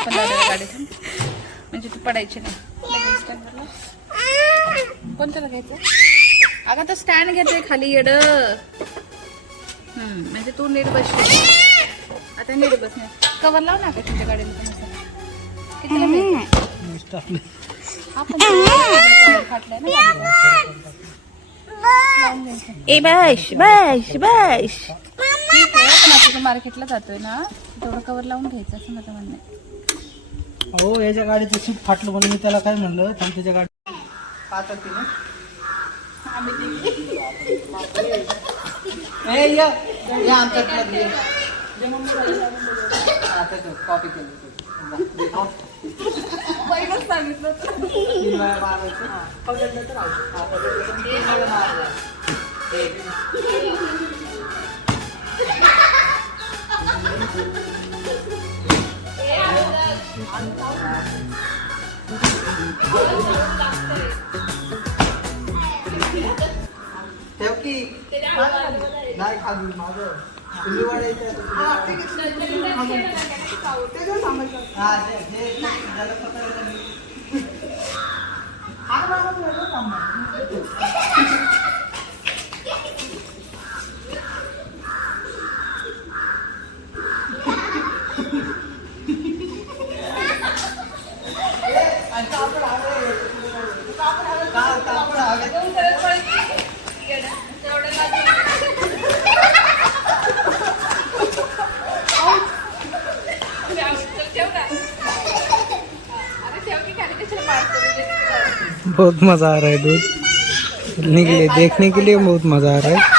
आपण गाडीतून म्हणजे तू पडायची नाही. कोणत्याला घ्यायचं? अगं तर स्टँड घेते खाली येड. म्हणजे तू नीट बसशील आता नीट बस. कवर लाव ना का तुमच्या गाडीला पण ना. ए बस बस बस. ठीक आहे पण आपण मार्केटला जातोय ना. तेवढं कवर लावून घ्यायचं असं माझं म्हणणं आहे. हो याच्या गाडीचं सीट फाटलं म्हणून मी त्याला काय म्हणलं थांब त्याच्या गाडी पाहतात ती ना ए या या आमच्याकडे ये. कॉपी केली पहिलंच सांगितलं पकडलं तर. ठेव की नाही खाली माझं तुम्ही वाढायचं आहे, तर तुम्ही वाढा. हा, दे, दे. त्याला पकडायला मी. हात मारून गेलो का मग? आणि कापड हवे. का- कापड हवे. बहुत मजा आ रहा है दूध। चलने के लिए देखने के लिए बहुत मजा आ रहा है।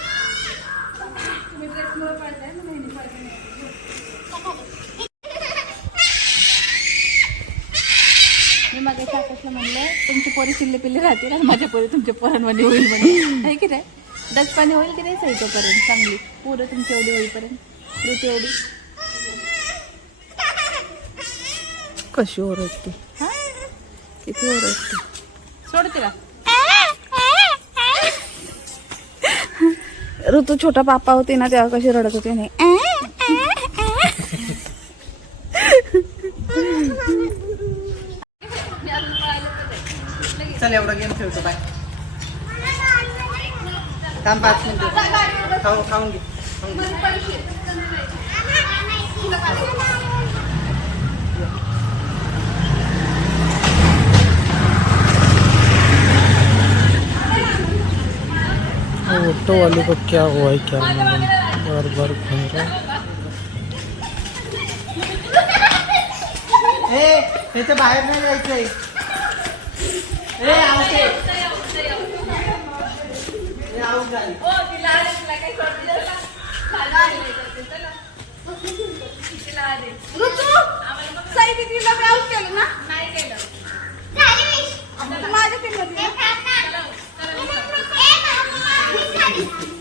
ए, ये पळ. मी मागे आकाशला म्हणलं तुमची पोरी चिल्ली पिल्ली राहतील आणि माझ्या पोरी तुमच्या पोरांमध्ये होईल म्हणून. आहे की नाही? डचपाणी होईल की नाही सहितोपर्यंत चांगली. पोरं तुमची एवढी होईपर्यंत. कृती एवढी. कशी ओरडते? हा? किती ओरडते? सोडते का? ऋतू छोटा पापा होते ना तेव्हा कशी रडत होते नाही चल एवढा गेम खेळतो बाय थांब पाच मिनिट. खाऊन खाऊन घे. ऑटो वाले को क्या हुआ है क्या मालूम बार बार घूम रहा है। बाहेर नाही जायचंय ए Hadi.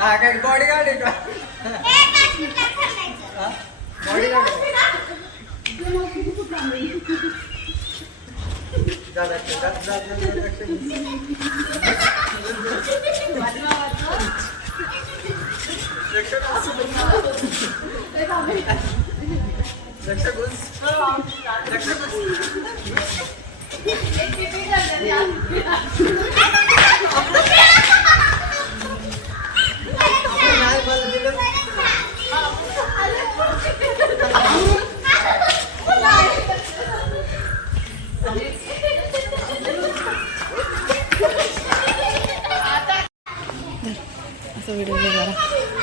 हा काय बॉडी गार्ड आहे. का बॉडी गार्ड असं व्हिडिओ जरा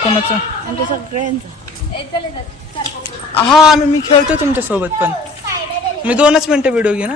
कोणाचं? आमच्या सगळ्यांचं हा मी खेळतो तुमच्यासोबत पण. मी दोनच मिनिटं व्हिडिओ घे ना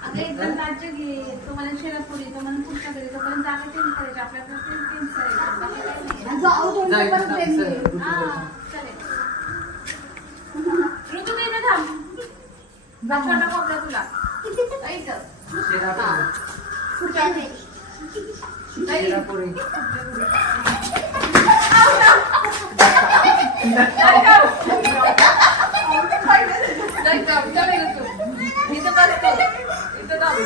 आता एकदम राज्य घे. तो मला शेरापुरी तो मला पुढच्या घरी तोपर्यंत जागा चेंज करायची. आपल्याकडे चेंज करायचं बाकी काही नाही. हा, चालेल. ऋतू तू इथे थांब. कोपरा तुला. इथं. पुढच्या घरी. नाही. नाही का? चल ऋतू. इथं बसतो. इथं थांब.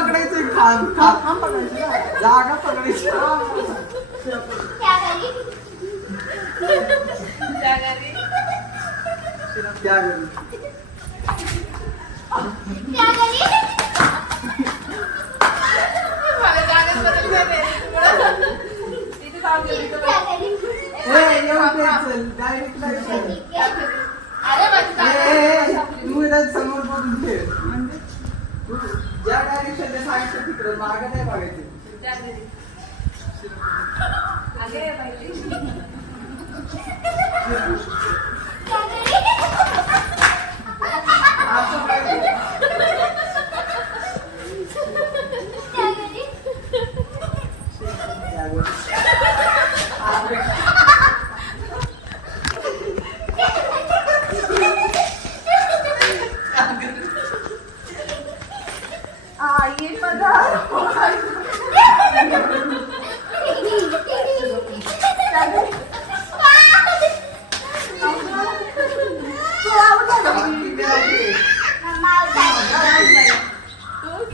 पकडायचं जागा पकडायची त्या घरी. मला जागाच बदलली नाही. इथे थांब, समोर बघून खेळ म्हणजे? ज्या डायरेक्शन सांगितलं तिकडं मागं नाही बघायचं त्या घरी. अगे बाई.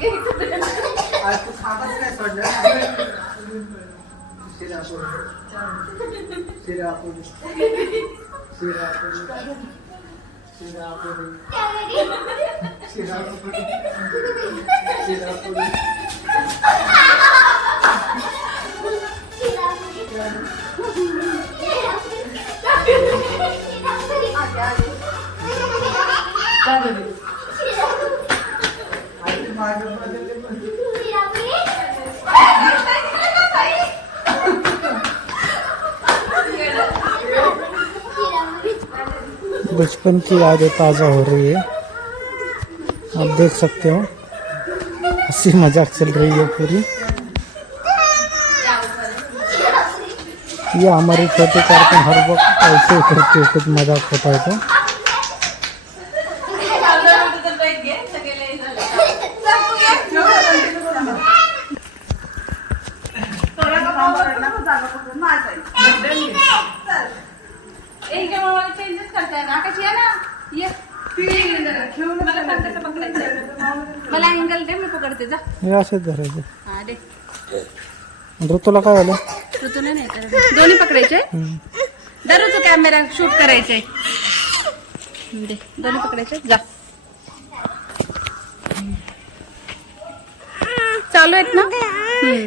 आज तू खातच काय सोडलं शिरापूर शिरापूर शिरापूर शिरापूर बचपन की यादें ताज़ा हो रही है। आप देख सकते हो। हँसी मज़ाक चल रही है पूरी। ये हमारी छोटी कारकुन हर वक्त ऐसे करते कुछ मज़ाक होता है तो। हे असेच धरायचे. ऋतूला काय झालं? नाही तर दोन्ही पकडायचे. दररोज कॅमेरा शूट करायचे. दे. दोन्ही पकडायचे? जा. चालू आहेत ना? हम्म.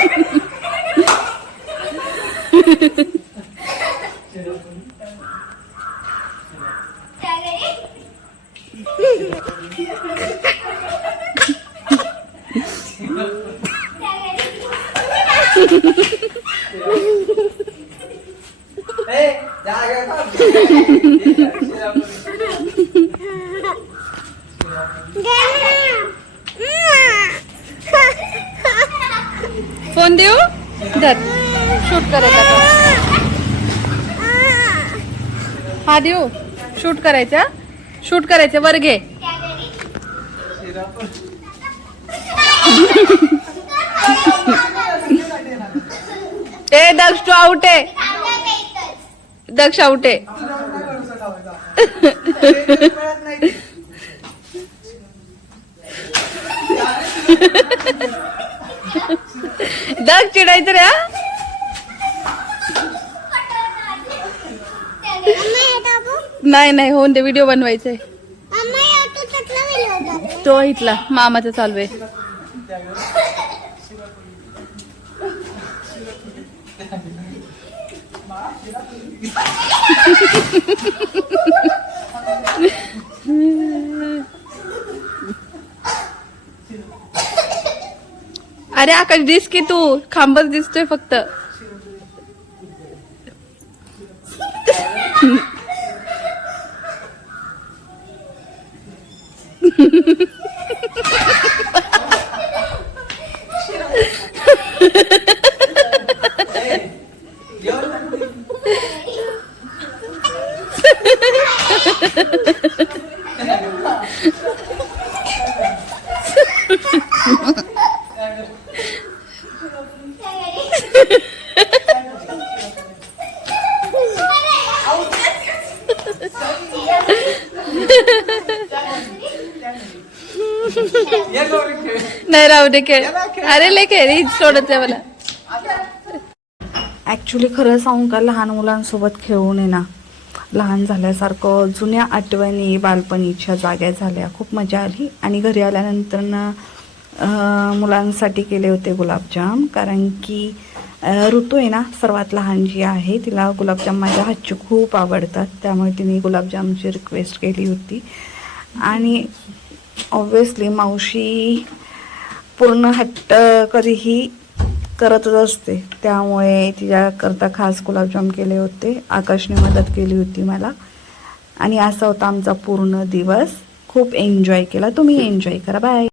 फोन देऊ? धर. शूट करायचा हा देऊ. शूट करायचा. शूट करायचं. वर घे. ए दक्ष तू आउट आहे. दक्ष आउट आहे. कळत चिडायचं रे हा? नाही नाही होऊन दे व्हिडिओ बनवायचे तो इथला मामाचा चालू आहे अरे आकाश दिस की तू. खांबच दिसतोय फक्त. नाही राहू दे खेळ. अरे ले खेळ सोडत आहे मला. ॲक्च्युली खरं सांगू का लहान मुलांसोबत खेळून आहे ना लहान झाल्यासारखं जुन्या आठवणी बालपणीच्या जाग्या झाल्या. खूप मजा आली. आणि घरी आल्यानंतर ना मुलांसाठी केले होते गुलाबजाम कारण की ऋतू आहे ना सर्वात लहान जी आहे तिला गुलाबजाम माझ्या हातचे खूप आवडतात. त्यामुळे तिने गुलाबजामची रिक्वेस्ट केली होती. आणि ऑब्विसली मावशी पूर्ण हट्ट कधीही करतच असते. त्यामुळे तिच्याकरता खास गुलाबजाम केले होते. आकाशने मदत केली होती मला. आणि असा होता आमचा पूर्ण दिवस. खूप एन्जॉय केला. तुम्ही एन्जॉय करा. बाय